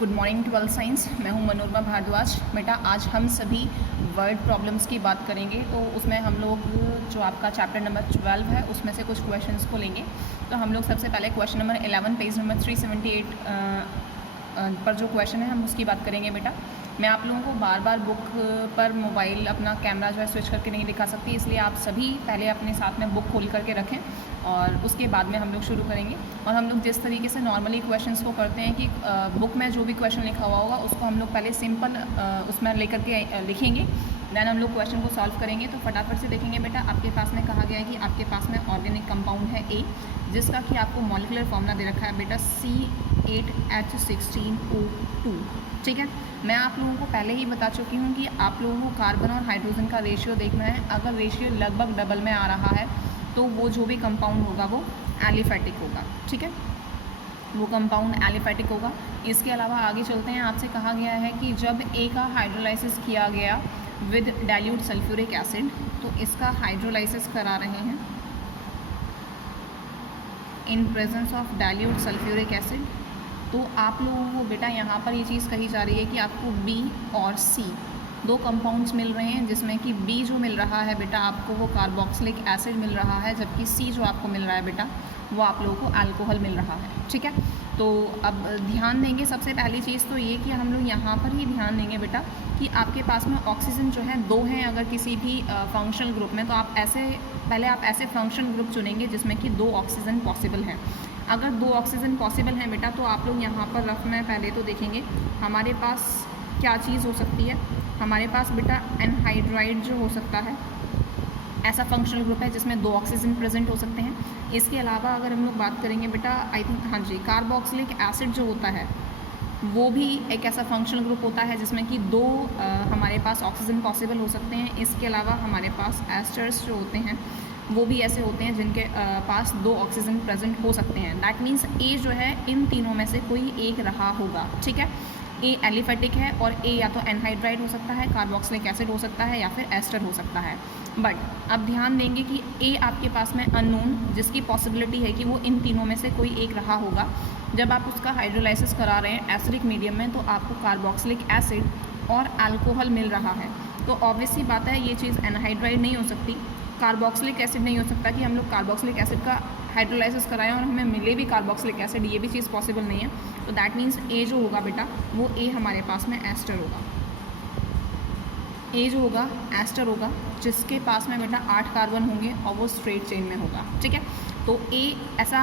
Good morning twelfth science. मैं हूं मनोरमा भारद्वाज। बेटा आज हम सभी वर्ड प्रॉब्लम्स की बात करेंगे। तो उसमें हम लोग जो आपका चैप्टर नंबर 12 है उसमें से कुछ क्वेश्चंस को लेंगे। तो हम लोग सबसे पहले क्वेश्चन नंबर 11 पेज नंबर 378 पर जो क्वेश्चन है हम उसकी बात करेंगे। बेटा मैं आप लोगों को बार बार बुक पर मोबाइल अपना कैमरा जो है स्विच करके नहीं दिखा सकती, इसलिए आप सभी पहले अपने साथ में बुक खोल करके रखें और उसके बाद में हम लोग शुरू करेंगे। और हम लोग जिस तरीके से नॉर्मली क्वेश्चंस को करते हैं कि बुक में जो भी क्वेश्चन लिखा हुआ होगा उसको हम लोग पहले सिंपल उसमें लेकर के लिखेंगे, देन हम लोग क्वेश्चन को सॉल्व करेंगे। तो फटाफट से देखेंगे। बेटा आपके पास में कहा गया है कि आपके पास में ऑर्गेनिक कंपाउंड है ए, जिसका कि आपको मॉलिक्यूलर फॉर्मूला दे रखा है बेटा C8H16O2। ठीक है, मैं आप लोगों को पहले ही बता चुकी हूँ कि आप लोगों को कार्बन और हाइड्रोजन का रेशियो देखना है। अगर रेशियो लगभग डबल में आ रहा है तो वो जो भी कंपाउंड होगा वो एलिफेटिक होगा। ठीक है, वो कंपाउंड एलिफेटिक होगा। इसके अलावा आगे चलते हैं। आपसे कहा गया है कि जब ए का हाइड्रोलाइसिस किया गया विद डाइल्यूट सल्फ्यूरिक एसिड, तो इसका हाइड्रोलाइसिस करा रहे हैं in presence of dilute sulphuric acid. तो आप लोगों को बेटा यहाँ पर ये चीज़ कही जा रही है कि आपको बी और सी दो कंपाउंड्स मिल रहे हैं, जिसमें कि बी जो मिल रहा है बेटा आपको वो कार्बोक्सिलिक एसिड मिल रहा है, जबकि सी जो आपको मिल रहा है बेटा वो आप लोगों को अल्कोहल मिल रहा है। ठीक है, तो अब ध्यान देंगे। सबसे पहली चीज़ तो ये कि हम लोग यहाँ पर ही ध्यान देंगे बेटा कि आपके पास में ऑक्सीजन जो है दो हैं अगर किसी भी फंक्शनल ग्रुप में, तो आप ऐसे फंक्शनल ग्रुप चुनेंगे जिसमें कि दो ऑक्सीजन पॉसिबल हैं। अगर दो ऑक्सीजन पॉसिबल हैं बेटा तो आप लोग यहाँ पर रफ में पहले तो देखेंगे हमारे पास क्या चीज़ हो सकती है। हमारे पास बेटा एनहाइड्राइड जो हो सकता है, ऐसा फंक्शनल ग्रुप है जिसमें दो ऑक्सीजन प्रेजेंट हो सकते हैं। इसके अलावा अगर हम लोग बात करेंगे बेटा आई थिंक हाँ जी, कार्बोक्सिलिक एसिड जो होता है वो भी एक ऐसा फंक्शनल ग्रुप होता है जिसमें कि दो हमारे पास ऑक्सीजन पॉसिबल हो सकते हैं। इसके अलावा हमारे पास एस्टर्स जो होते हैं वो भी ऐसे होते हैं जिनके पास दो ऑक्सीजन प्रेजेंट हो सकते हैं। दैट मीन्स ए जो है इन तीनों में से कोई एक रहा होगा। ठीक है, ए एलिफेटिक है और ए या तो एनहाइड्राइड हो सकता है, कार्बोक्सिलिक एसिड हो सकता है या फिर एस्टर हो सकता है। बट अब ध्यान देंगे कि ए आपके पास में अननोन, जिसकी पॉसिबिलिटी है कि वो इन तीनों में से कोई एक रहा होगा। जब आप उसका हाइड्रोलाइसिस करा रहे हैं एसिडिक मीडियम में तो आपको कार्बोक्सिलिक एसिड और अल्कोहल मिल रहा है। तो ऑब्वियस सी बात है ये चीज़ एनहाइड्राइड नहीं हो सकती, कार्बोक्सिलिक एसिड नहीं हो सकता कि हम लोग कार्बोक्सिलिक एसिड का हाइड्रोलाइसिस कराएं और हमें मिले भी कार्बोक्सिलिक एसिड, ये भी चीज़ पॉसिबल नहीं है। तो दैट मीन्स ए जो होगा बेटा वो ए हमारे पास में एस्टर होगा। ए जो होगा एस्टर होगा, जिसके पास में बेटा 8 कार्बन होंगे और वो स्ट्रेट चेन में होगा। ठीक है, तो ए ऐसा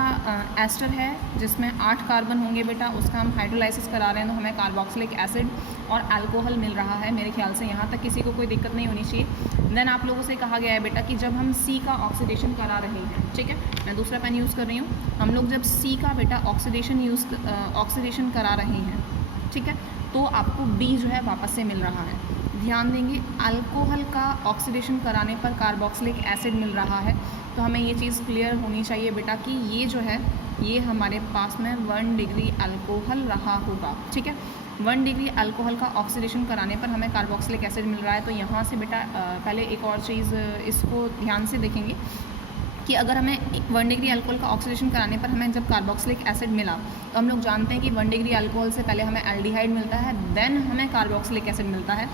एस्टर है जिसमें 8 कार्बन होंगे बेटा, उसका हम हाइड्रोलाइसिस करा रहे हैं तो हमें कार्बोक्सिलिक एसिड और अल्कोहल मिल रहा है। मेरे ख्याल से यहाँ तक किसी को कोई दिक्कत नहीं होनी चाहिए। देन आप लोगों से कहा गया है बेटा कि जब हम सी का ऑक्सीडेशन करा रहे हैं, ठीक है, मैं दूसरा पेन यूज़ कर रही हूँ, हम लोग जब सी का बेटा ऑक्सीडेशन करा रहे हैं, ठीक है, तो आपको बी जो है वापस से मिल रहा है। ध्यान देंगे अल्कोहल का ऑक्सीडेशन कराने पर कार्बोक्सिलिक एसिड मिल रहा है। तो हमें ये चीज़ क्लियर होनी चाहिए बेटा कि ये जो है ये हमारे पास में 1 डिग्री अल्कोहल रहा होगा। ठीक है, 1 डिग्री अल्कोहल का ऑक्सीडेशन कराने पर हमें कार्बोक्सिलिक एसिड मिल रहा है। तो यहाँ से बेटा पहले एक और चीज़ इसको ध्यान से देखेंगे कि अगर हमें 1 डिग्री अल्कोहल का ऑक्सीडेशन कराने पर हमें जब कार्बोक्सिलिक एसिड मिला तो हम लोग जानते हैं कि 1 डिग्री अल्कोहल से पहले हमें एल्डिहाइड मिलता है, देन हमें कार्बोक्सिलिक एसिड मिलता है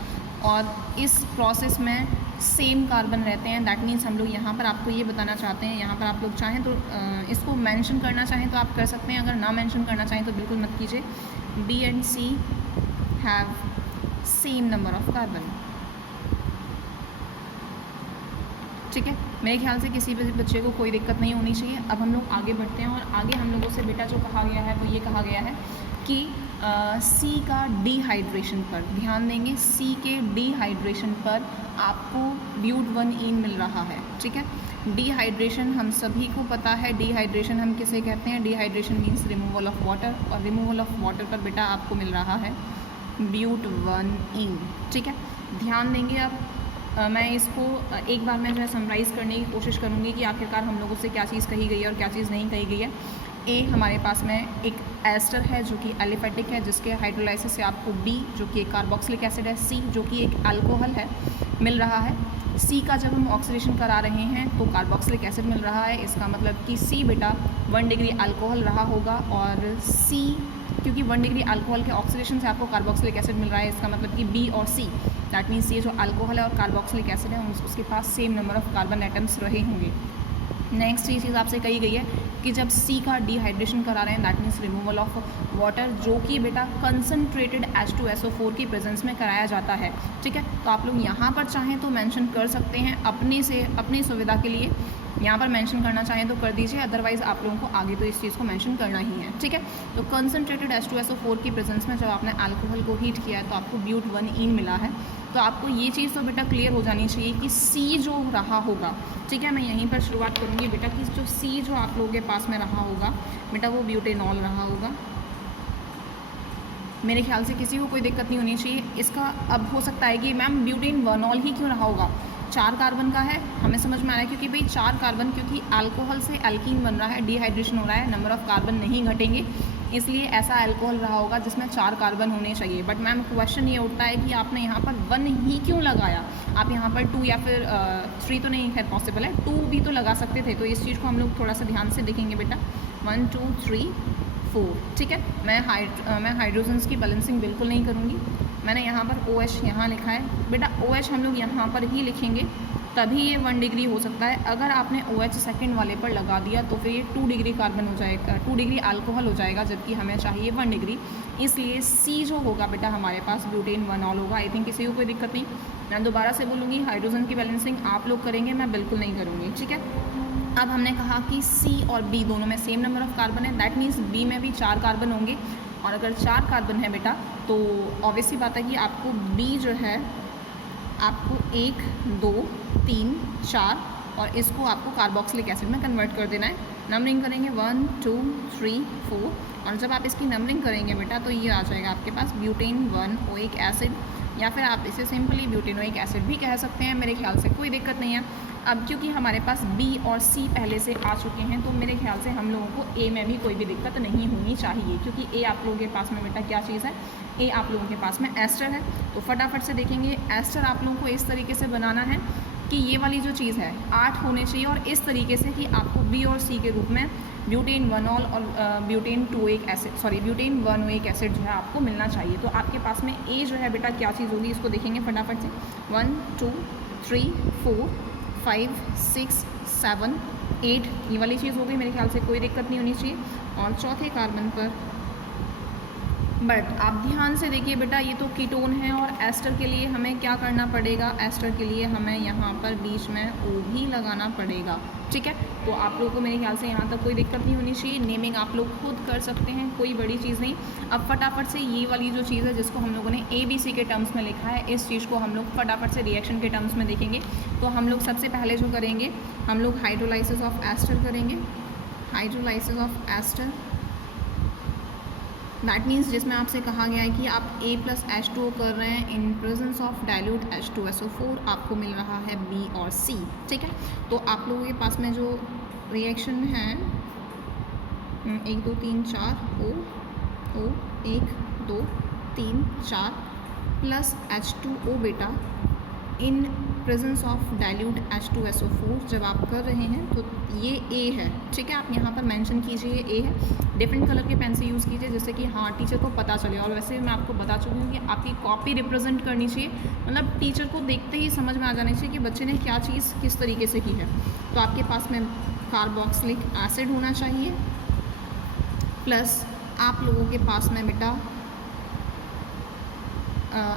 और इस प्रोसेस में सेम कार्बन रहते हैं। दैट मीन्स हम लोग यहाँ पर आपको ये बताना चाहते हैं, यहाँ पर आप लोग चाहें तो इसको मेंशन करना चाहें तो आप कर सकते हैं, अगर ना मेंशन करना चाहें तो बिल्कुल मत कीजिए। B and C have same number of carbon. ठीक है, मेरे ख्याल से किसी भी बच्चे को कोई दिक्कत नहीं होनी चाहिए। अब हम लोग आगे बढ़ते हैं और आगे हम लोगों से बेटा जो कहा गया है वो ये कहा गया है कि सी का डिहाइड्रेशन पर ध्यान देंगे। सी के डिहाइड्रेशन पर आपको ब्यूट-1-ईन मिल रहा है। ठीक है, डिहाइड्रेशन हम सभी को पता है, डिहाइड्रेशन हम किसे कहते हैं, dehydration means removal of water, और रिमूवल ऑफ वाटर पर बेटा आपको मिल रहा है ब्यूट-1-ईन। ठीक है, ध्यान देंगे। अब मैं इसको एक बार में जो है समराइज़ करने की कोशिश करूँगी कि आखिरकार हम लोगों से क्या चीज़ कही गई है और क्या चीज़ नहीं कही गई है। ए हमारे पास में एक एस्टर है जो कि एलिफेटिक है, जिसके हाइड्रोलाइसिस से आपको बी जो कि एक कार्बोक्सिलिक एसिड है, सी जो कि एक अल्कोहल है मिल रहा है। सी का जब हम ऑक्सीडेशन करा रहे हैं तो कार्बोक्सिलिक एसिड मिल रहा है। इसका मतलब कि सी बेटा 1 डिग्री अल्कोहल रहा होगा और सी क्योंकि 1 डिग्री अल्कोहल के ऑक्सीडेशन से आपको कार्बोक्सिलिक एसिड मिल रहा है, इसका मतलब कि बी और सी, दैट मीन्स ये जो अल्कोहल है और कार्बोक्सिलिक एसिड है उसके पास same number of carbon atoms रहे होंगे। नेक्स्ट ये चीज़ आपसे कही गई है कि जब सी का डिहाइड्रेशन करा रहे हैं, that means removal of water, जो कि बेटा कंसनट्रेटेड H2SO4 की प्रेजेंस में कराया जाता है। ठीक है, तो आप लोग यहाँ पर चाहें तो मेंशन कर सकते हैं अपनी सुविधा के लिए, यहाँ पर मेंशन करना चाहें तो कर दीजिए, अदरवाइज़ आप लोगों को आगे तो इस चीज़ को मेंशन करना ही है। ठीक है, तो कंसनट्रेटेड H2SO4 की प्रेजेंस में जब आपने अल्कोहल को हीट किया है तो आपको ब्यूट 1 मिला है। तो आपको ये चीज़ तो बेटा क्लियर हो जानी चाहिए कि सी जो रहा होगा, ठीक है, मैं यहीं पर शुरुआत करूँगी बेटा कि जो सी जो आप लोगों के पास में रहा होगा बेटा वो ब्यूटेनॉल रहा होगा। मेरे ख्याल से किसी को कोई दिक्कत नहीं होनी चाहिए इसका। अब हो सकता है कि मैम ब्यूटेनॉल ही क्यों रहा होगा, 4 कार्बन का है, हमें समझ में आ रहा है क्योंकि भाई 4 कार्बन, क्योंकि अल्कोहल से एल्कीन बन रहा है, डिहाइड्रेशन हो रहा है, नंबर ऑफ कार्बन नहीं घटेंगे, इसलिए ऐसा अल्कोहल रहा होगा जिसमें 4 कार्बन होने चाहिए। बट मैम क्वेश्चन ये उठता है कि आपने यहाँ पर 1 ही क्यों लगाया, आप यहाँ पर 2 या फिर 3 तो नहीं खैर पॉसिबल है, 2 भी तो लगा सकते थे। तो इस चीज़ को हम लोग थोड़ा सा ध्यान से देखेंगे बेटा। 1 2 3 4, ठीक है, मैं हाइड्रोजन्स की बैलेंसिंग बिल्कुल नहीं करूँगी। मैंने यहाँ पर OH यहाँ लिखा है बेटा, OH हम लोग यहाँ पर ही लिखेंगे, तभी ये 1 डिग्री हो सकता है। अगर आपने OH सेकंड वाले पर लगा दिया तो फिर ये 2 डिग्री कार्बन हो जाएगा, 2 डिग्री अल्कोहल हो जाएगा, जबकि हमें चाहिए 1 डिग्री। इसलिए C जो होगा बेटा हमारे पास ब्यूटेनॉल होगा। आई थिंक किसी को कोई दिक्कत नहीं। मैं दोबारा से बोलूँगी, हाइड्रोजन की बैलेंसिंग आप लोग करेंगे, मैं बिल्कुल नहीं करूँगी। ठीक है, अब हमने कहा कि C और B दोनों में सेम नंबर ऑफ़ कार्बन है, दैट मीन्स B में भी 4 कार्बन होंगे। और अगर 4 कार्बन है बेटा तो ऑब्वियस सी बात है कि आपको B जो है आपको 1 2 3 4 और इसको आपको कार्बोक्सिलिक एसिड में कन्वर्ट कर देना है। नंबरिंग करेंगे 1 2 3 4 और जब आप इसकी नंबरिंग करेंगे बेटा तो ये आ जाएगा आपके पास ब्यूटेन 1 ओइक एसिड, या फिर आप इसे सिंपली ब्यूटेनोइक एसिड भी कह सकते हैं, मेरे ख्याल से कोई दिक्कत नहीं है। अब क्योंकि हमारे पास B और C पहले से आ चुके हैं तो मेरे ख्याल से हम लोगों को A में भी कोई भी दिक्कत नहीं होनी चाहिए, क्योंकि A आप लोगों के पास में बेटा क्या चीज़ है, A आप लोगों के पास में एस्टर है। तो फटाफट से देखेंगे, एस्टर आप लोगों को इस तरीके से बनाना है कि ये वाली जो चीज़ है 8 होने चाहिए, और इस तरीके से कि आपको B और C के रूप में ब्यूटेनॉल और ब्यूटेन 1 ओइक एसिड जो है आपको मिलना चाहिए। तो आपके पास में A जो है बेटा क्या चीज़ होगी, इसको देखेंगे फटाफट से। 1 2 3 4 5 6 7 8 ये वाली चीज़ हो गई, मेरे ख्याल से कोई दिक्कत नहीं होनी चाहिए। और चौथे कार्बन पर बट आप ध्यान से देखिए बेटा, ये तो कीटोन है और एस्टर के लिए हमें क्या करना पड़ेगा, एस्टर के लिए हमें यहाँ पर बीच में O भी लगाना पड़ेगा। ठीक है, तो आप लोगों को मेरे ख्याल से यहाँ तक कोई दिक्कत नहीं होनी चाहिए। नेमिंग आप लोग खुद कर सकते हैं, कोई बड़ी चीज़ नहीं। अब फटाफट से ये वाली जो चीज़ है जिसको हम लोगों ने ABC के टर्म्स में लिखा है, इस चीज़ को हम लोग फटाफट से रिएक्शन के टर्म्स में देखेंगे। तो हम लोग सबसे पहले जो करेंगे, हम लोग हाइड्रोलाइसिस ऑफ एस्टर करेंगे। Hydrolysis of ester that means जिसमें आपसे कहा गया है कि आप A + H2O कर रहे हैं in presence of dilute H2SO4, आपको मिल रहा है B और C। ठीक है, तो आप लोगों के पास में जो रिएक्शन है 1 2 3 4 O 1 2 3 4 प्लस H2O बेटा in presence of dilute H2SO4 जब आप कर रहे हैं तो ये A है। ठीक है, आप यहाँ पर मेंशन कीजिए A है, डिफरेंट कलर के पेन से यूज़ कीजिए जिससे कि हाँ टीचर को पता चले। और वैसे मैं आपको बता चुकी हूँ कि आपकी कॉपी रिप्रेजेंट करनी चाहिए, मतलब टीचर को देखते ही समझ में आ जाना चाहिए कि बच्चे ने क्या चीज़ किस तरीके से की है। तो आपके पास में कार्बोक्सिलिक एसिड होना चाहिए, प्लस आप लोगों के पास में बेटा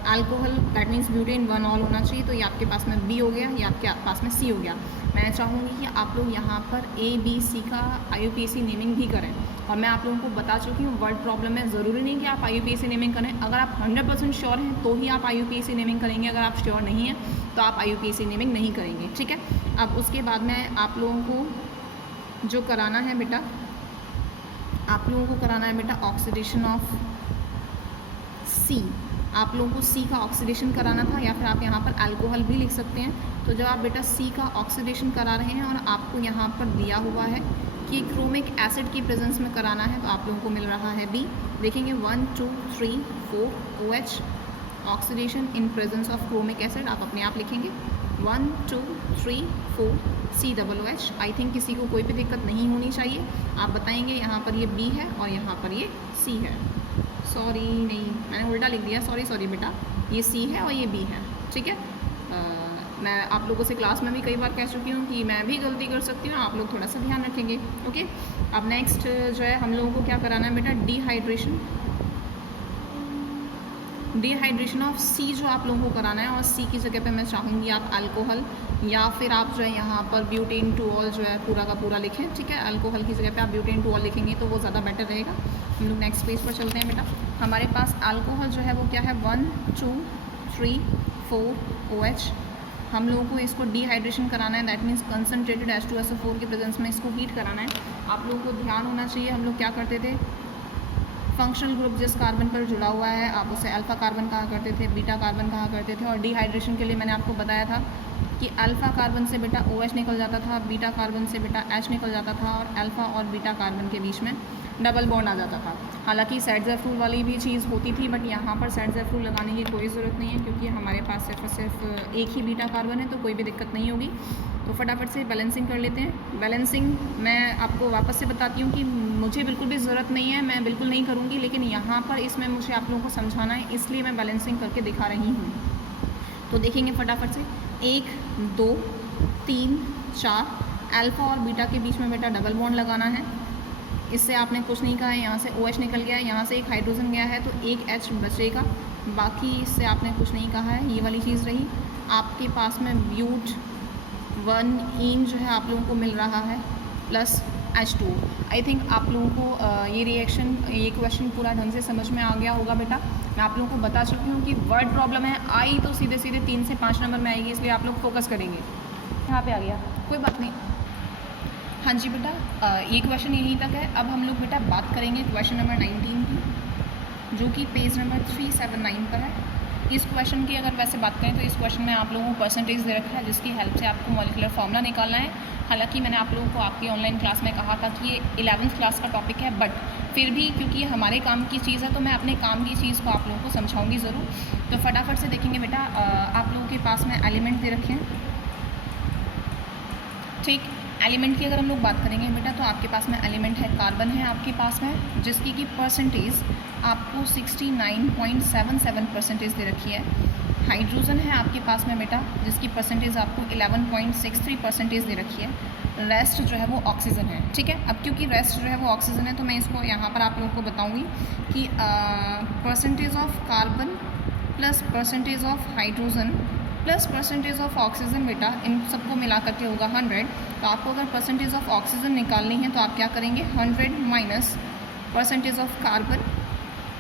अल्कोहल दैट मीन्स ब्यूटेनॉल होना चाहिए। तो ये आपके पास में B हो गया, ये आपके पास में C हो गया। मैं चाहूँगी कि आप लोग यहाँ पर A B C का IUPAC नेमिंग भी करें, और मैं आप लोगों को बता चुकी हूँ वर्ड प्रॉब्लम में ज़रूरी नहीं कि आप IUPAC नेमिंग करें। अगर आप 100% श्योर हैं तो ही आप IUPAC नेमिंग करेंगे, अगर आप श्योर नहीं हैं तो आप IUPAC नेमिंग नहीं करेंगे। ठीक है, अब उसके बाद में आप लोगों को जो कराना है बेटा, आप लोगों को कराना है बेटा ऑक्सीडेशन ऑफ C। आप लोगों को C का ऑक्सीडेशन कराना था, या फिर आप यहाँ पर अल्कोहल भी लिख सकते हैं। तो जब आप बेटा C का ऑक्सीडेशन करा रहे हैं और आपको यहाँ पर दिया हुआ है कि क्रोमिक एसिड की प्रेजेंस में कराना है, तो आप लोगों को मिल रहा है B। देखेंगे 1 2 3 4 OH oxidation in presence of chromic acid, आप अपने आप लिखेंगे 1 2 3 4 COOH। आई थिंक किसी को कोई भी दिक्कत नहीं होनी चाहिए। आप बताएंगे यहाँ पर ये B है और यहाँ पर ये C है। सॉरी नहीं, मैंने उल्टा लिख दिया, सॉरी बेटा, ये सी है और ये बी है, ठीक है। मैं आप लोगों से क्लास में भी कई बार कह चुकी हूँ कि मैं भी गलती कर सकती हूँ, आप लोग थोड़ा सा ध्यान रखेंगे, ओके। अब नेक्स्ट जो है हम लोगों को क्या कराना है बेटा, डिहाइड्रेशन ऑफ सी जो आप लोगों को कराना है, और सी की जगह पे मैं चाहूँगी आप अल्कोहल या फिर आप जो है यहाँ पर ब्यूटेन टूऑल जो है पूरा का पूरा लिखें, ठीक है। अल्कोहल की जगह पे आप ब्यूटेन टूऑल लिखेंगे तो वो ज़्यादा बेटर रहेगा। हम लोग नेक्स्ट पेज पर चलते हैं बेटा। हमारे पास अल्कोहल जो है वो क्या है, 1 2 3 4 OH। हम लोगों को इसको डिहाइड्रेशन कराना है, दैट मीन्स कंसनट्रेटेड H2SO4 के प्रेजेंस में इसको हीट कराना है। आप लोगों को ध्यान होना चाहिए, हम लोग क्या करते थे, फंक्शनल ग्रुप जिस कार्बन पर जुड़ा हुआ है आप उसे अल्फ़ा कार्बन कहा करते थे, बीटा कार्बन कहा करते थे। और डिहाइड्रेशन के लिए मैंने आपको बताया था कि अल्फ़ा कार्बन से बेटा OH निकल जाता था, बीटा कार्बन से बेटा H निकल जाता था, और अल्फ़ा और बीटा कार्बन के बीच में डबल बॉन्ड आ जाता था। हालांकि सेड-ज़ेफ़रूल वाली भी चीज़ होती थी, बट यहाँ पर सेड-ज़ेफ़रूल लगाने की कोई ज़रूरत नहीं है, क्योंकि हमारे पास सिर्फ और सिर्फ एक ही बीटा कार्बन है, तो कोई भी दिक्कत नहीं होगी। तो फटाफट से बैलेंसिंग कर लेते हैं। बैलेंसिंग मैं आपको वापस से बताती हूँ कि मुझे बिल्कुल भी ज़रूरत नहीं है, मैं बिल्कुल नहीं करूँगी, लेकिन यहाँ पर इसमें मुझे आप लोगों को समझाना है, इसलिए मैं बैलेंसिंग करके दिखा रही हूँ। तो देखेंगे फटाफट से, 1 2 3 4 अल्फ़ा और बीटा के बीच में बेटा डबल बॉन्ड लगाना है। इससे आपने कुछ नहीं कहा है, यहाँ से OH निकल गया है, यहाँ से एक हाइड्रोजन गया है, तो एक H बचेगा, बाकी इससे आपने कुछ नहीं कहा है। ये वाली चीज़ रही। आपके पास में ब्यूट 1 जो है आप लोगों को मिल रहा है, प्लस H2। आई थिंक आप लोगों को ये रिएक्शन, ये क्वेश्चन पूरा ढंग से समझ में आ गया होगा बेटा। मैं आप लोगों को बता चुकी हूँ कि वर्ड प्रॉब्लम है, आई तो सीधे 3 से 5 नंबर में आएगी, इसलिए आप लोग फोकस करेंगे। यहाँ पे आ गया, कोई बात नहीं। हाँ जी बेटा, ये क्वेश्चन यहीं तक है। अब हम लोग बेटा बात करेंगे क्वेश्चन नंबर 19 की, जो कि पेज नंबर 379 पर है। इस क्वेश्चन की अगर वैसे बात करें तो इस क्वेश्चन में आप लोगों को परसेंटेज दे रखा है, जिसकी हेल्प से आपको मॉलिक्यूलर फार्मूला निकालना है। हालांकि मैंने आप लोगों को आपकी ऑनलाइन क्लास में कहा था कि ये 11th क्लास का टॉपिक है, बट फिर भी क्योंकि ये हमारे काम की चीज़ है तो मैं अपने काम की चीज़ को आप लोगों को समझाऊंगी ज़रूर। तो फटाफट से देखेंगे बेटा, आप लोगों के पास में एलिमेंट दे रखे हैं, ठीक। एलिमेंट की अगर हम लोग बात करेंगे बेटा, तो आपके पास में एलिमेंट है, कार्बन है आपके पास में, जिसकी की परसेंटेज आपको 69.77% दे रखी है। हाइड्रोजन है आपके पास में बेटा, जिसकी परसेंटेज आपको 11.63% दे रखी है। रेस्ट जो है वो ऑक्सीजन है, ठीक है। अब क्योंकि रेस्ट जो है वो ऑक्सीजन है, तो मैं इसको यहाँ पर आप लोगों को बताऊँगी कि percentage of carbon plus percentage of hydrogen plus percentage of oxygen बेटा, इन सबको मिला करके होगा 100। तो आपको अगर परसेंटेज ऑफ ऑक्सीजन निकालनी है तो आप क्या करेंगे, 100 minus percentage of carbon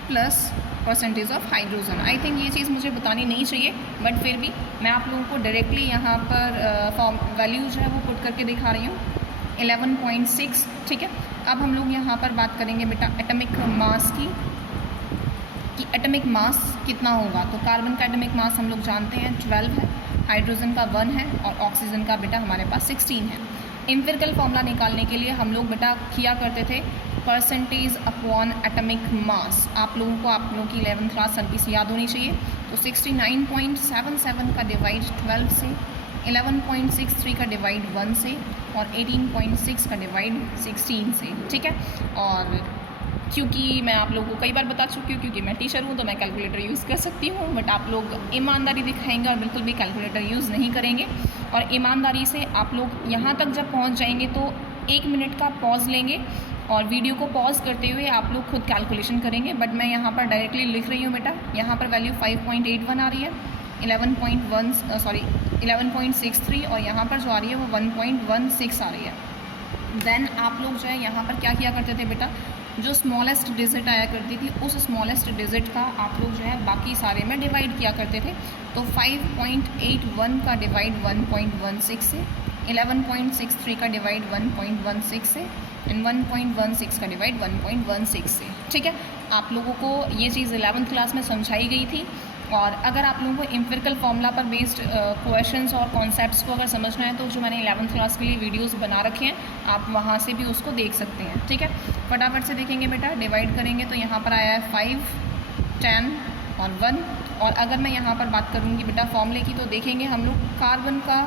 plus percentage of hydrogen. I think ये चीज़ मुझे बतानी नहीं चाहिए, बट फिर भी मैं आप लोगों को डायरेक्टली यहाँ पर फॉर्म वैल्यू जो है वो पुट करके दिखा रही हूँ, 11.6, ठीक है। अब हम लोग यहाँ पर बात करेंगे बेटा एटॉमिक मास की, कि एटॉमिक मास कितना होगा। तो कार्बन का एटॉमिक मास हम लोग जानते हैं 12 है, हाइड्रोजन का 1 है, और ऑक्सीजन का बेटा हमारे पास 16 है। एम्पिरिकल फॉर्मूला निकालने के लिए हम लोग बेटा किया करते थे परसेंटेज अपॉन एटॉमिक मास। आप लोगों को की 11th क्लास सर्विस याद होनी चाहिए। तो 69.77 का डिवाइड 12 से, 11.63 का डिवाइड 1 से, और 18.6 का डिवाइड 16 से, ठीक है। और क्योंकि मैं आप लोगों को कई बार बता चुकी हूँ, क्योंकि मैं टीचर हूँ तो मैं कैलकुलेटर यूज़ कर सकती हूँ, बट आप लोग ईमानदारी दिखाएंगे और बिल्कुल भी कैलकुलेटर यूज़ नहीं करेंगे। और ईमानदारी से आप लोग यहाँ तक जब पहुँच जाएंगे तो 1 मिनट का पॉज लेंगे और वीडियो को पॉज करते हुए आप लोग खुद कैलकुलेशन करेंगे। बट मैं यहाँ पर डायरेक्टली लिख रही हूँ बेटा, यहाँ पर वैल्यू 5.81 आ रही है, 11.63, और यहाँ पर जो आ रही है वो 1.16 आ रही है। देन आप लोग जो है यहाँ पर क्या किया करते थे बेटा, जो स्मॉलेस्ट डिजिट आया करती थी उस स्मॉलेस्ट डिजिट का आप लोग जो है बाकी सारे में डिवाइड किया करते थे। तो 5.81 का डिवाइड 1.16 से, 11.63 का डिवाइड 1.16 से, एंड 1.16 का डिवाइड 1.16 से, ठीक है। आप लोगों को ये चीज़ 11th क्लास में समझाई गई थी। और अगर आप लोगों को एम्पिरिकल फॉर्मूला पर बेस्ड क्वेश्चंस और कॉन्सेप्ट्स को अगर समझना है तो जो मैंने 11th क्लास के लिए वीडियोस बना रखे हैं आप वहाँ से भी उसको देख सकते हैं, ठीक है। फटाफट से देखेंगे बेटा, डिवाइड करेंगे तो यहाँ पर आया है 5, 10 और 1। और अगर मैं यहाँ पर बात करूँगी बेटा फॉर्मूले की, तो देखेंगे हम लोग कार्बन का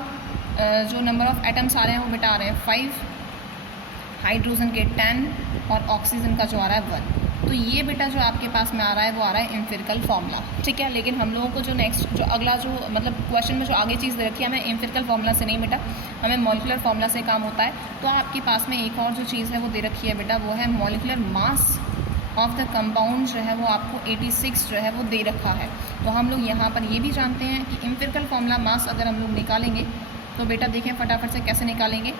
जो नंबर ऑफ़ एटम्स आ रहे हैं वो बेटा आ रहे हैं 5, हाइड्रोजन के 10 और ऑक्सीजन का जो आ रहा है 1, तो ये बेटा जो आपके पास में आ रहा है वो आ रहा है एम्पिरिकल फार्मूला, ठीक है। लेकिन हम लोगों को जो नेक्स्ट जो अगला जो मतलब क्वेश्चन में जो आगे चीज़ दे रखी है, हमें एम्पिरिकल फार्मूला से नहीं बेटा, हमें मॉलिक्यूलर फार्मूला से काम होता है। तो आपके पास में एक और जो चीज़ है वो दे रखी है बेटा, वो है molecular mass of the compound जो है वो आपको 86 जो है वो दे रखा है। तो हम लोग यहाँ पर ये भी जानते हैं कि एम्पिरिकल फार्मूला मास अगर हम लोग निकालेंगे तो बेटा देखें फटाफट से कैसे निकालेंगे।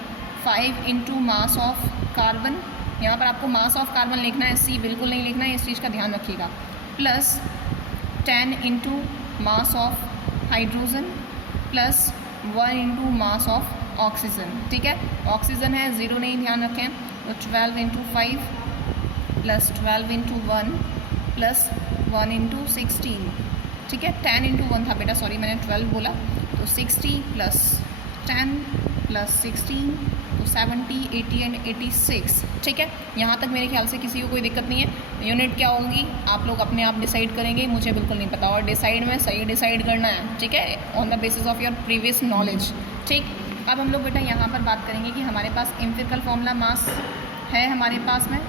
5 इंटू मास ऑफ कार्बन, यहाँ पर आपको मास ऑफ कार्बन लिखना है, सी बिल्कुल नहीं लिखना है, इस चीज़ का ध्यान रखिएगा। Plus 10 into mass of hydrogen plus 1 into mass of oxygen, ठीक है। ऑक्सीजन है 0 नहीं, ध्यान रखें। तो 12 into 5 plus 12 into 1 plus 1 into 16, ठीक है। 10 इंटू 1 था बेटा, सॉरी मैंने 12 बोला। तो 60 प्लस 10 प्लस 16 तो 70, 80 एंड 86, ठीक है। यहाँ तक मेरे ख्याल से किसी को कोई दिक्कत नहीं है। यूनिट क्या होगी आप लोग अपने आप डिसाइड करेंगे, मुझे बिल्कुल नहीं पता, और डिसाइड में सही डिसाइड करना है, ठीक है, on the basis of your previous knowledge, ठीक। अब हम लोग बेटा यहाँ पर बात करेंगे कि हमारे पास एम्पिरिकल फार्मूला मास है हमारे पास में,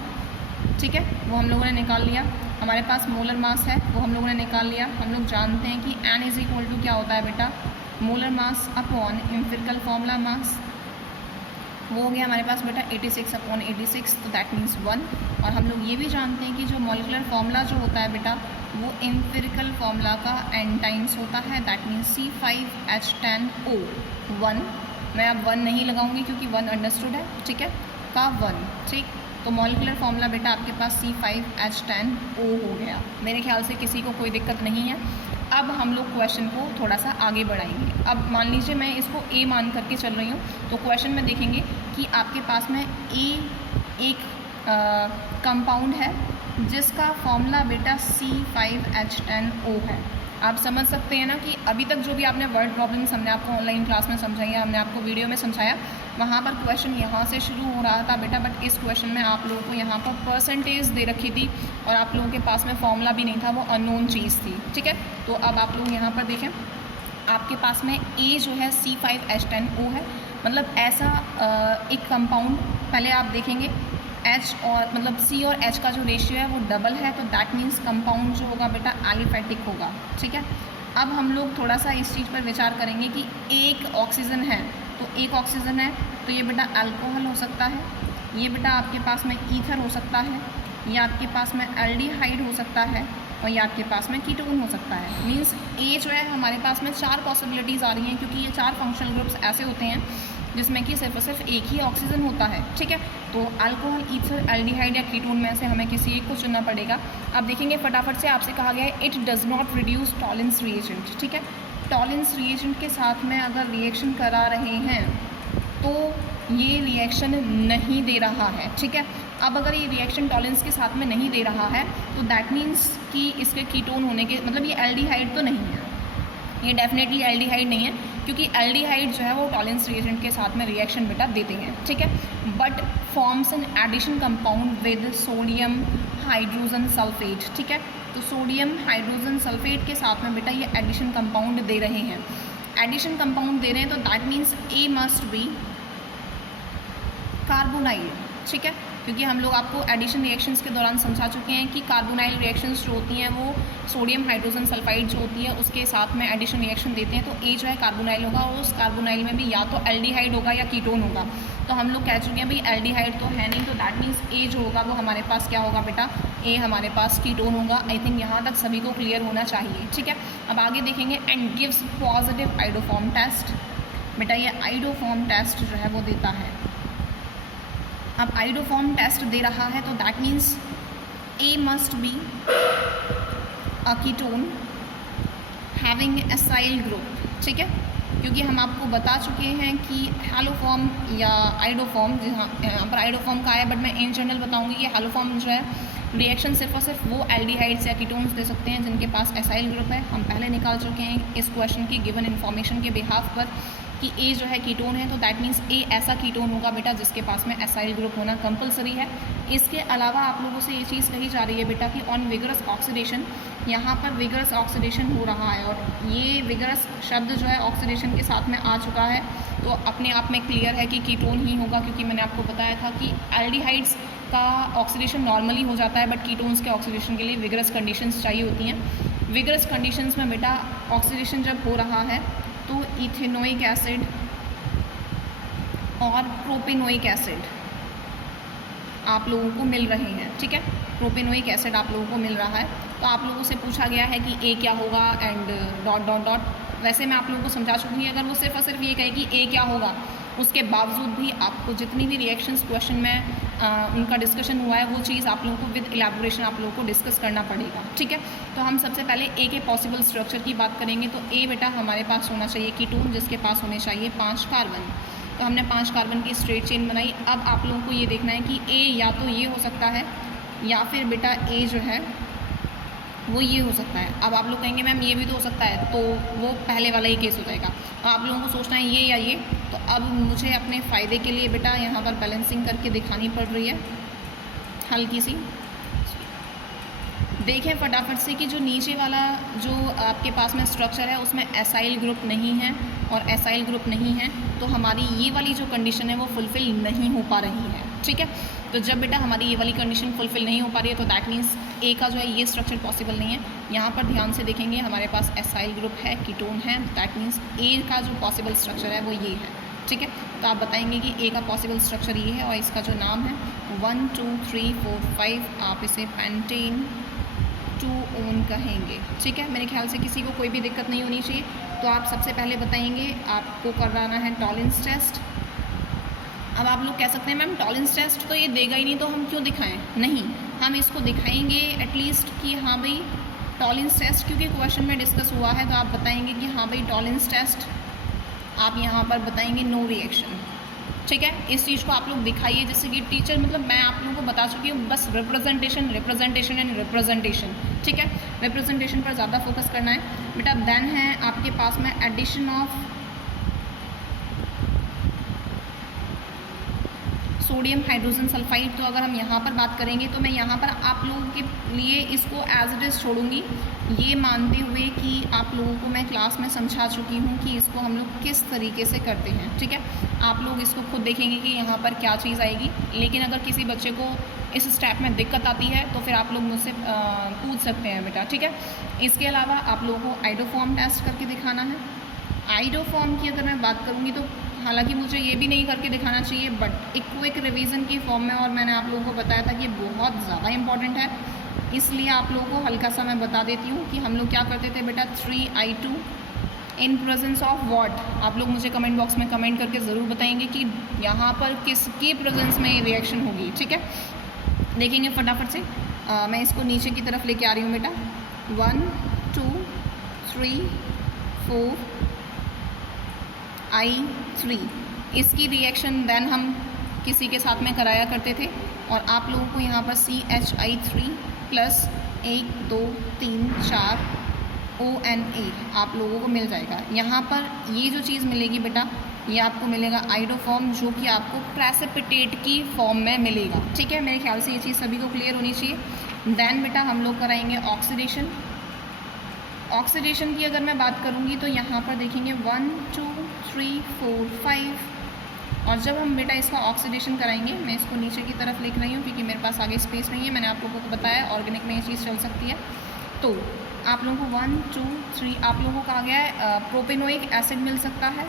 ठीक है, वो हम लोगों ने निकाल लिया। हमारे पास मोलर मास है, वो हम लोगों ने निकाल लिया। हम लोग जानते हैं कि n इज इक्वल टू क्या होता है बेटा, molar mass upon empirical formula mass, वो हो गया हमारे पास बेटा 86 अपॉन 86, तो दैट मीन्स 1। और हम लोग ये भी जानते हैं कि जो मॉलिक्यूलर फार्मूला जो होता है बेटा वो एम्पिरिकल फार्मूला का n टाइम्स होता है, दैट मीन्स C5H10O 1। मैं अब 1 नहीं लगाऊंगी क्योंकि 1 अंडरस्टूड है, ठीक है, का 1, ठीक। तो मॉलिक्यूलर फार्मूला बेटा आपके पास C5H10O हो गया। मेरे ख्याल से किसी को कोई दिक्कत नहीं है। अब हम लोग क्वेश्चन को थोड़ा सा आगे बढ़ाएंगे। अब मान लीजिए मैं इसको A मान करके चल रही हूँ, तो क्वेश्चन में देखेंगे कि आपके पास में A एक कंपाउंड है जिसका फॉर्मूला बेटा C5H10O है। आप समझ सकते हैं ना कि अभी तक जो भी आपने वर्ड प्रॉब्लम्स हमने आपको ऑनलाइन क्लास में समझाई है, हमने आपको वीडियो में समझाया, वहाँ पर क्वेश्चन यहाँ से शुरू हो रहा था बेटा, बट इस क्वेश्चन में आप लोगों को यहाँ पर परसेंटेज दे रखी थी और आप लोगों के पास में फॉर्मूला भी नहीं था, वो अननोन चीज़ थी, ठीक है। तो अब आप लोग यहाँ पर देखें, आपके पास में A जो है C5H10O है, मतलब ऐसा एक कंपाउंड, पहले आप देखेंगे H और मतलब C और H का जो रेशियो है वो डबल है, तो दैट मीन्स कंपाउंड जो होगा बेटा एलिफेटिक होगा, ठीक है। अब हम लोग थोड़ा सा इस चीज़ पर विचार करेंगे कि एक ऑक्सीजन है, तो एक ऑक्सीजन है तो ये बेटा अल्कोहल हो सकता है, ये बेटा आपके पास में ईथर हो सकता है, ये आपके पास में एल्डिहाइड हो सकता है, और ये आपके पास में कीटोन हो सकता है। मीन्स ए जो है हमारे पास में 4 पॉसिबिलिटीज़ आ रही हैं, क्योंकि ये 4 फंक्शनल ग्रुप्स ऐसे होते हैं जिसमें कि सिर्फ और सिर्फ एक ही ऑक्सीजन होता है, ठीक है। तो अल्कोहल, ईथर, एल्डिहाइड या कीटोन में से हमें किसी एक को चुनना पड़ेगा। अब देखेंगे फटाफट से, आपसे कहा गया है it does not reduce Tollens reagent, ठीक है। टॉलेंस रिएजेंट के साथ में अगर रिएक्शन करा रहे हैं तो ये रिएक्शन नहीं दे रहा है, ठीक है। अब अगर ये रिएक्शन टॉलेंस के साथ में नहीं दे रहा है तो दैट मीन्स कि इसके कीटोन होने के मतलब ये एल्डिहाइड तो नहीं है, ये डेफिनेटली एल्डिहाइड नहीं है, क्योंकि एल्डिहाइड जो है वो टॉलेंस रिएजेंट के साथ में रिएक्शन बेटा देते हैं, ठीक है। But forms an addition compound with sodium hydrogen sulphate, ठीक है। तो सोडियम हाइड्रोजन सल्फेट के साथ में बेटा ये एडिशन कंपाउंड दे रहे हैं, एडिशन कंपाउंड दे रहे हैं, तो that means A must be carbonyl, ठीक है। क्योंकि हम लोग आपको एडिशन रिएक्शंस के दौरान समझा चुके हैं कि कार्बोनाइल रिएक्शंस जो होती हैं वो सोडियम हाइड्रोजन सल्फाइड जो होती है उसके साथ में एडिशन रिएक्शन देते हैं, तो ए जो है कार्बोनाइल होगा, और उस कार्बोनाइल में भी या तो एल्डिहाइड होगा या कीटोन होगा। तो हम लोग कह चुके हैं भाई एल्डिहाइड तो है नहीं, तो दैट मीन्स ए जो होगा वो हमारे पास क्या होगा बेटा, ए हमारे पास कीटोन होगा। आई थिंक यहाँ तक सभी को क्लियर होना चाहिए, ठीक है। अब आगे देखेंगे, and gives positive iodoform test, बेटा ये आइडोफॉर्म टेस्ट जो है वो देता है। अब आइडोफॉर्म टेस्ट दे रहा है तो that means A must be a ketone having acyl group, ठीक है। क्योंकि हम आपको बता चुके हैं कि हैलोफॉर्म या आइडोफॉर्म, यहाँ पर आइडोफॉर्म का आया बट मैं इन जनरल बताऊंगी कि हैलोफॉर्म जो है रिएक्शन सिर्फ और सिर्फ वो एल्डिहाइड्स या कीटोन्स दे सकते हैं जिनके पास एसाइल ग्रुप है। हम पहले निकाल चुके हैं इस क्वेश्चन की गिवन इन्फॉर्मेशन के बिहाफ पर कि ए जो है कीटोन है, तो दैट मीन्स ए ऐसा कीटोन होगा बेटा जिसके पास में एसाइल ग्रुप होना कंपलसरी है। इसके अलावा आप लोगों से ये चीज़ कही जा रही है बेटा कि ऑन विगरस ऑक्सीडेशन, यहाँ पर विगरस ऑक्सीडेशन हो रहा है, और ये विगरस शब्द जो है ऑक्सीडेशन के साथ में आ चुका है, तो अपने आप में क्लियर है कि कीटोन ही होगा, क्योंकि मैंने आपको बताया था कि एल्डिहाइड्स का ऑक्सीडेशन नॉर्मली हो जाता है, बट कीटोन्स के ऑक्सीडेशन के लिए विगरस कंडीशंस चाहिए होती हैं। विगरस कंडीशंस में बेटा ऑक्सीडेशन जब हो रहा है तो इथेनोइक एसिड और प्रोपेनोइक एसिड आप लोगों को मिल रहे हैं, ठीक है। प्रोपेनोइक एसिड आप लोगों को मिल रहा है, तो आप लोगों से पूछा गया है कि ए क्या होगा एंड डॉट डॉट डॉट। वैसे मैं आप लोगों को समझा चुकी हूँ, अगर वो सिर्फ और सिर्फ ये कहे कि ए क्या होगा, उसके बावजूद भी आपको जितनी भी रिएक्शंस क्वेश्चन में उनका डिस्कशन हुआ है वो चीज़ आप लोगों को विद इलेबोरेशन आप लोगों को डिस्कस करना पड़ेगा, ठीक है। तो हम सबसे पहले ए के पॉसिबल स्ट्रक्चर की बात करेंगे। तो ए बेटा हमारे पास होना चाहिए कीटोन, जिसके पास होने चाहिए 5 कार्बन। तो हमने 5 कार्बन की स्ट्रेट चेन बनाई। अब आप लोगों को ये देखना है कि ए या तो ये हो सकता है या फिर बेटा ए जो है वो ये हो सकता है। अब आप लोग कहेंगे मैम ये भी तो हो सकता है, तो वो पहले वाला ही केस हो जाएगा। आप लोगों को सोचना है ये या ये। तो अब मुझे अपने फ़ायदे के लिए बेटा यहाँ पर बैलेंसिंग करके दिखानी पड़ रही है हल्की सी। देखें फटाफट से कि जो नीचे वाला जो आपके पास में स्ट्रक्चर है उसमें एसाइल ग्रुप नहीं है और एसाइल ग्रुप नहीं है, तो हमारी ये वाली जो कंडीशन है वो फुलफ़िल नहीं हो पा रही है, ठीक है। तो जब बेटा हमारी ये वाली कंडीशन फुलफ़िल नहीं हो पा रही है तो दैट मीन्स ए का जो है ये स्ट्रक्चर पॉसिबल नहीं है। यहाँ पर ध्यान से देखेंगे हमारे पास एसाइल ग्रुप है, कीटोन है, दैट मीन्स ए का जो पॉसिबल स्ट्रक्चर है वो ये है, ठीक है। तो आप बताएंगे कि ए का पॉसिबल स्ट्रक्चर ये है और इसका जो नाम है 1 2 3 4 5 आप इसे पेंटेन 2 ओन कहेंगे, ठीक है। मेरे ख्याल से किसी को कोई भी दिक्कत नहीं होनी चाहिए। तो आप सबसे पहले बताएंगे आपको करवाना है टॉलेंस टेस्ट। अब आप लोग कह सकते हैं मैम टॉलेंस टेस्ट तो ये देगा ही नहीं तो हम क्यों दिखाएं? नहीं, हम इसको दिखाएंगे एटलीस्ट कि हाँ भाई टॉलेंस टेस्ट, क्योंकि क्वेश्चन में डिस्कस हुआ है। तो आप बताएंगे कि हाँ भाई टॉलेंस टेस्ट, आप यहाँ पर बताएंगे नो रिएक्शन, ठीक है। इस चीज़ को आप लोग दिखाइए, जैसे कि टीचर मतलब मैं आप लोगों को बता चुकी हूँ, बस रिप्रेजेंटेशन रिप्रेजेंटेशन एंड रिप्रेजेंटेशन, ठीक है। रिप्रेजेंटेशन पर ज़्यादा फोकस करना है बेटा। देन है आपके पास में addition of sodium hydrogen sulphide. तो अगर हम यहाँ पर बात करेंगे तो मैं यहाँ पर आप लोगों के लिए इसको एज इट इज़ छोड़ूंगी, ये मानते हुए कि आप लोगों को मैं क्लास में समझा चुकी हूँ कि इसको हम लोग किस तरीके से करते हैं, ठीक है। आप लोग इसको खुद देखेंगे कि यहाँ पर क्या चीज़ आएगी। लेकिन अगर किसी बच्चे को इस स्टेप में दिक्कत आती है तो फिर आप लोग मुझसे पूछ सकते हैं बेटा, ठीक है। इसके अलावा आप लोगों को आइडोफॉर्म टेस्ट करके दिखाना है। आइडोफॉर्म की अगर मैं बात करूँगी तो हालांकि मुझे ये भी नहीं करके दिखाना चाहिए, बट एक क्विक रिवीजन की फॉर्म में, और मैंने आप लोगों को बताया था कि ये बहुत ज़्यादा इंपॉर्टेंट है, इसलिए आप लोगों को हल्का सा मैं बता देती हूँ कि हम लोग क्या करते थे बेटा 3I2 in presence of what. आप लोग मुझे कमेंट बॉक्स में कमेंट करके ज़रूर बताएंगे कि यहाँ पर किसके प्रेजेंस में ये रिएक्शन होगी, ठीक है। देखेंगे फटाफट से। मैं इसको नीचे की तरफ लेके आ रही हूँ बेटा। 1 2 3 4 I3 इसकी रिएक्शन देन हम किसी के साथ में कराया करते थे, और आप लोगों को यहाँ पर CHI3 प्लस 1 2 3 4 ONA आप लोगों को मिल जाएगा। यहाँ पर ये जो चीज़ मिलेगी बेटा, ये आपको मिलेगा आइडोफॉर्म, जो कि आपको प्रेसिपिटेट की फॉर्म में मिलेगा, ठीक है। मेरे ख्याल से ये चीज़ सभी को क्लियर होनी चाहिए। देन बेटा हम लोग कराएंगे ऑक्सीडेशन। ऑक्सीडेशन की अगर मैं बात करूँगी तो यहाँ पर देखेंगे 1 2 3 4 5, और जब हम बेटा इसका ऑक्सीडेशन कराएंगे, मैं इसको नीचे की तरफ लिख रही हूँ क्योंकि मेरे पास आगे स्पेस नहीं है। मैंने आप लोगों को बताया ऑर्गेनिक में ये चीज़ चल सकती है। तो आप लोगों को 1 2 3 आप लोगों को कहा गया है प्रोपेनोइक एसिड मिल सकता है,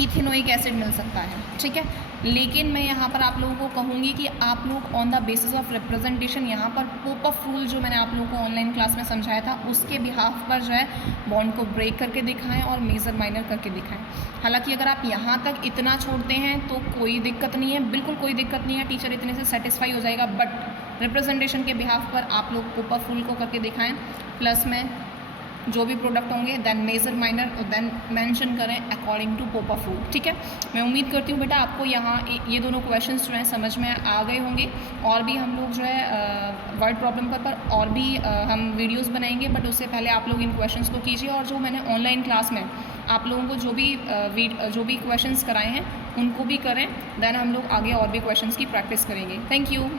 इथेनोइक एसिड मिल सकता है, ठीक है। लेकिन मैं यहाँ पर आप लोगों को कहूँगी कि आप लोग on the basis of representation यहाँ पर पोपअप रूल जो मैंने आप लोगों को ऑनलाइन क्लास में समझाया था उसके बिहाफ पर जो है बॉन्ड को ब्रेक करके दिखाएं और मेजर माइनर करके दिखाएं। हालांकि अगर आप यहाँ तक इतना छोड़ते हैं तो कोई दिक्कत नहीं है, बिल्कुल कोई दिक्कत नहीं है, टीचर इतने से सेटिस्फाई हो जाएगा। बट रिप्रेजेंटेशन के बिहाफ पर आप लोग पोपअप रूल को करके दिखाएँ, प्लस में जो भी प्रोडक्ट होंगे देन मेजर माइनर और देन मेंशन करें अकॉर्डिंग टू पोपअप रूल, ठीक है। मैं उम्मीद करती हूँ बेटा आपको यहाँ ये दोनों क्वेश्चंस जो हैं समझ में आ गए होंगे। और भी हम लोग जो है वर्ड प्रॉब्लम पर और भी हम वीडियोस बनाएंगे, बट उससे पहले आप लोग इन क्वेश्चंस को कीजिए, और जो मैंने ऑनलाइन क्लास में आप लोगों को जो भी क्वेश्चंस कराए हैं उनको भी करें। देन हम लोग आगे और भी क्वेश्चंस की प्रैक्टिस करेंगे। Thank you.